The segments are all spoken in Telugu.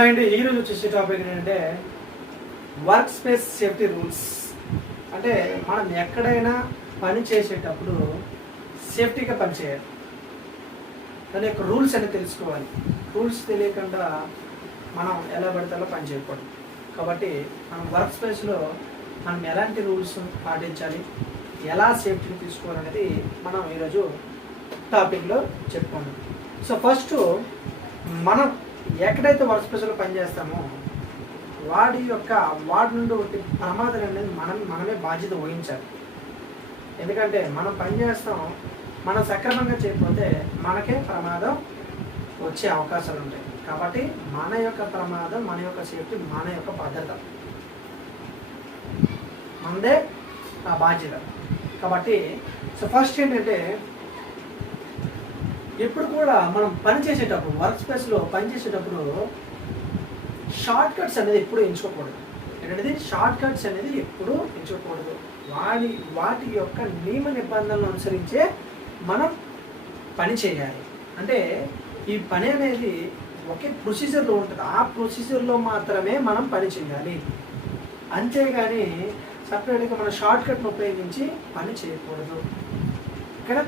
అండ్ ఈరోజు వచ్చేసే టాపిక్ ఏంటంటే వర్క్ స్పేస్ సేఫ్టీ రూల్స్. అంటే మనం ఎక్కడైనా పని చేసేటప్పుడు సేఫ్టీగా పనిచేయాలి, దాని యొక్క రూల్స్ అనేది తెలుసుకోవాలి. రూల్స్ తెలియకుండా మనం ఎలా పడితే అలా పని చేయకూడదు. కాబట్టి మనం వర్క్ స్పేస్లో మనం ఎలాంటి రూల్స్ పాటించాలి, ఎలా సేఫ్టీని తీసుకోవాలనేది మనం ఈరోజు టాపిక్లో చెప్పుకుందాం. సో ఫస్ట్ మనం ఎక్కడైతే వర్క్ స్పేస్లో పనిచేస్తామో వాడి నుండి ఒకటి ప్రమాదం అనేది మనమే బాధ్యత వహించాలి. ఎందుకంటే మనం పని చేస్తాం, మనం సక్రమంగా చేయకపోతే మనకే ప్రమాదం వచ్చే అవకాశాలు ఉంటాయి. కాబట్టి మన యొక్క ప్రమాదం, మన యొక్క సేఫ్టీ, మన యొక్క భద్రత మనదే ఆ బాధ్యత. కాబట్టి సో ఫస్ట్ ఏంటంటే ఎప్పుడు కూడా మనం పని చేసేటప్పుడు వర్క్ స్పేస్లో పని చేసేటప్పుడు షార్ట్ కట్స్ అనేది ఎప్పుడు ఎంచుకోకూడదు. ఏంటంటే షార్ట్ కట్స్ అనేది ఎప్పుడు ఎంచుకోకూడదు. వాటి యొక్క నియమ నిబంధనలను అనుసరించే మనం పని చేయాలి. అంటే ఈ పని అనేది ఒకే ప్రొసీజర్లో ఉంటుంది, ఆ ప్రొసీజర్లో మాత్రమే మనం పని చేయాలి. అంతేగాని సపరేట్గా మన షార్ట్ కట్ను ఉపయోగించి పని చేయకూడదు. ఓకేనా?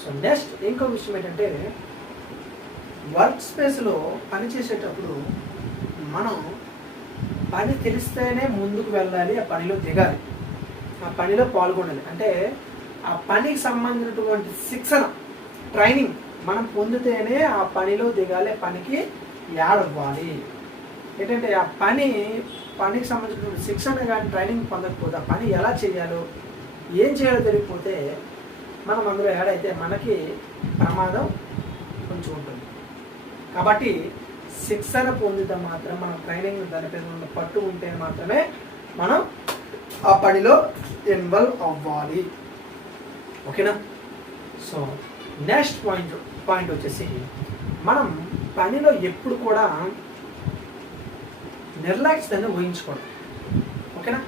సో నెక్స్ట్ ఇంకో విషయం ఏంటంటే వర్క్ స్పేస్లో పని చేసేటప్పుడు మనం పని తెలిస్తేనే ముందుకు వెళ్ళాలి, ఆ పనిలో దిగాలి, ఆ పనిలో పాల్గొనాలి. అంటే ఆ పనికి సంబంధించినటువంటి శిక్షణ, ట్రైనింగ్ మనం పొందితేనే ఆ పనిలో దిగాలి, పనికి యాడవ్వాలి. ఏంటంటే ఆ పనికి సంబంధించినటువంటి శిక్షణ కానీ ట్రైనింగ్ పొందకపోతే ఆ పని ఎలా చేయాలో, ఏం చేయాలో తెలియకపోతే మనం అందులో యాడ్ అయితే మనకి ప్రమాదం కొంచెం ఉంటుంది. కాబట్టి శిక్షణ పొందితే మాత్రం మనం ట్రైనింగ్ దానిపైన పట్టు ఉంటే మాత్రమే మనం ఆ పనిలో ఇన్వాల్వ్ అవ్వాలి. ఓకేనా? సో నెక్స్ట్ పాయింట్ వచ్చేసి మనం పనిలో ఎప్పుడు కూడా నిర్లక్ష్యం అనేది ఊహించుకోవడం. ఓకేనా?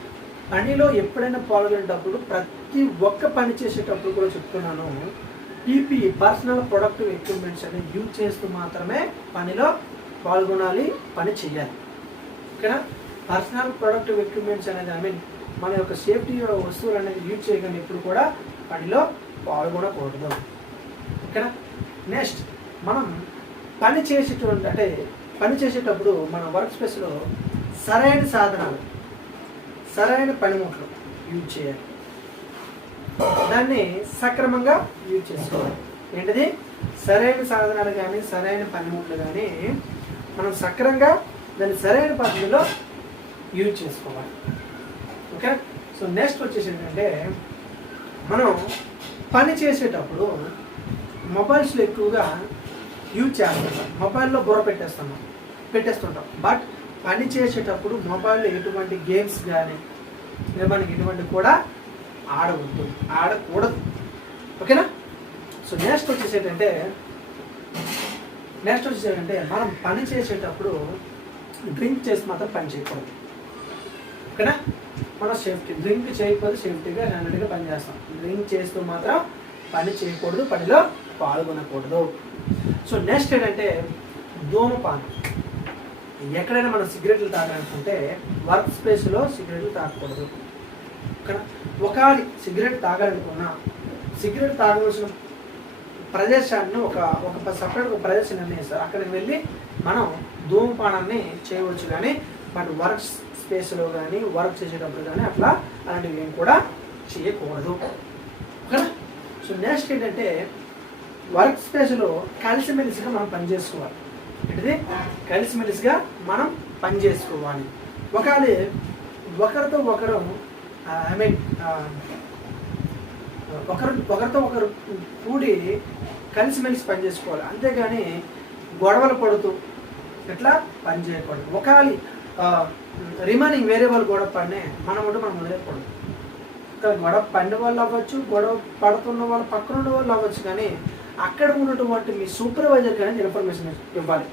పనిలో ఎప్పుడైనా పాల్గొనేటప్పుడు ప్రతి ఒక్క పని చేసేటప్పుడు కూడా చెప్తున్నాను, పీపీఈ పర్సనల్ ప్రొడక్టివ్ ఎక్విప్మెంట్స్ అనేది యూజ్ చేస్తూ మాత్రమే పనిలో పాల్గొనాలి, పని చేయాలి. ఓకేనా? పర్సనల్ ప్రొడక్టివ్ ఎక్విప్మెంట్స్ అనేది మన యొక్క సేఫ్టీ వస్తువులు అనేది యూజ్ చేయగానే ఎప్పుడు కూడా పనిలో పాల్గొనకూడదు. ఓకేనా? నెక్స్ట్ మనం పని చేసేటప్పుడు మన వర్క్ స్పేస్లో సరైన సాధనాలు, సరైన పనిముట్లు యూజ్ చేయాలి, దాన్ని సక్రమంగా యూజ్ చేసుకోవాలి. ఏంటిది? సరైన సాధనాలు కానీ సరైన పనిముట్లు కానీ మనం సక్రమంగా దాన్ని సరైన పద్ధతిలో యూజ్ చేసుకోవాలి. ఓకే? సో నెక్స్ట్ వచ్చేసి ఏంటంటే మనం పని చేసేటప్పుడు మొబైల్స్లో ఎక్కువగా యూజ్ చేస్తుంటాం, మొబైల్లో బుర్ర పెట్టేస్తుంటాం. బట్ పని చేసేటప్పుడు మొబైల్లో ఎటువంటి గేమ్స్ కానీ మనకి ఎటువంటి కూడా ఆడకూడదు. ఓకేనా? సో నెక్స్ట్ వచ్చేసి ఏంటంటే మనం పని చేసేటప్పుడు డ్రింక్ చేసి మాత్రం పని చేయకూడదు. ఓకేనా? మనం డ్రింక్ చేయకపోతే సేఫ్టీగా హ్యాండెడ్గా పని చేస్తాం. డ్రింక్ చేస్తూ మాత్రం పని చేయకూడదు, పనిలో పాల్గొనకూడదు. సో నెక్స్ట్ ఏంటంటే ధూమపానం. ఎక్కడైనా మనం సిగరెట్లు తాగాలనుకుంటే వర్క్ స్పేస్లో సిగరెట్లు తాగకూడదు. ఓకేనా? ఒకవేళ సిగరెట్ తాగాలనుకున్నా సిగరెట్ తాగవలసిన ప్రదేశాన్ని ఒక సపరేట్ ప్రదేశం నిర్ణయిస్తారు, అక్కడికి వెళ్ళి మనం ధూమపానాన్ని చేయవచ్చు. కానీ బట్ వర్క్ స్పేస్లో కానీ వర్క్ చేసేటప్పుడు కానీ అలాంటివి ఏం కూడా చేయకూడదు. ఓకేనా? సో నెక్స్ట్ ఏంటంటే వర్క్ స్పేస్లో కలిసిమెలిసిగా మనం పనిచేసుకోవాలి. ఏంటిది? కలిసిమెలిసిగా మనం పనిచేసుకోవాలి. ఒకరితో ఒకరు ఒకరితో ఒకరు కూడి కలిసిమెలిసి పనిచేసుకోవాలి. అంతేగాని గొడవలు పడుతూ ఎట్లా పని చేయకూడదు. ఒకవేళ రిమైనింగ్ వేరే వాళ్ళు గొడవ పడినే మనం వదిలేయకూడదు. గొడవ పడిన వాళ్ళు అవ్వచ్చు, గొడవ పడుతున్న వాళ్ళు పక్కన ఉన్న వాళ్ళు అవ్వచ్చు, కానీ అక్కడ ఉన్నటువంటి మీ సూపర్వైజర్ కానీ ఇన్ఫర్మేషన్ ఇవ్వాలి.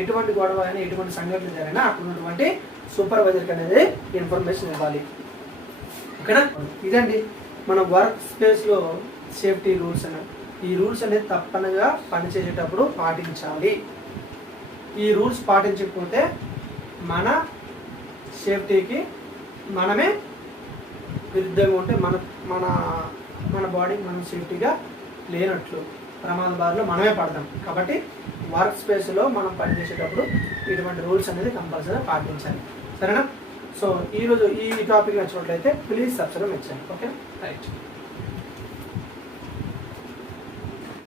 ఎటువంటి గొడవ అయినా ఎటువంటి సంఘటన జరిగినా అక్కడ ఉన్నటువంటి సూపర్వైజర్కి అనేది ఇన్ఫర్మేషన్ ఇవ్వాలి. ఓకేనా? ఇదండి మన వర్క్ స్పేస్లో సేఫ్టీ రూల్స్ అనేది. ఈ రూల్స్ అనేది తప్పనిగా పనిచేసేటప్పుడు పాటించాలి. ఈ రూల్స్ పాటించకపోతే మన సేఫ్టీకి మనమే విరుద్ధంగా ఉంటే మన మన మన బాడీకి మనం సేఫ్టీగా లేనట్లు, ప్రమాద బారిలో మనమే పడతాం. కాబట్టి వర్క్ స్పేస్లో మనం పనిచేసేటప్పుడు ఇటువంటి రూల్స్ అనేది కంపల్సరీ పాటించాలి. సరేనా? సో ఈరోజు ఈ టాపిక్ నచ్చినట్లయితే ప్లీజ్ సబ్స్క్రైబ్ చేయండి. Okay, right.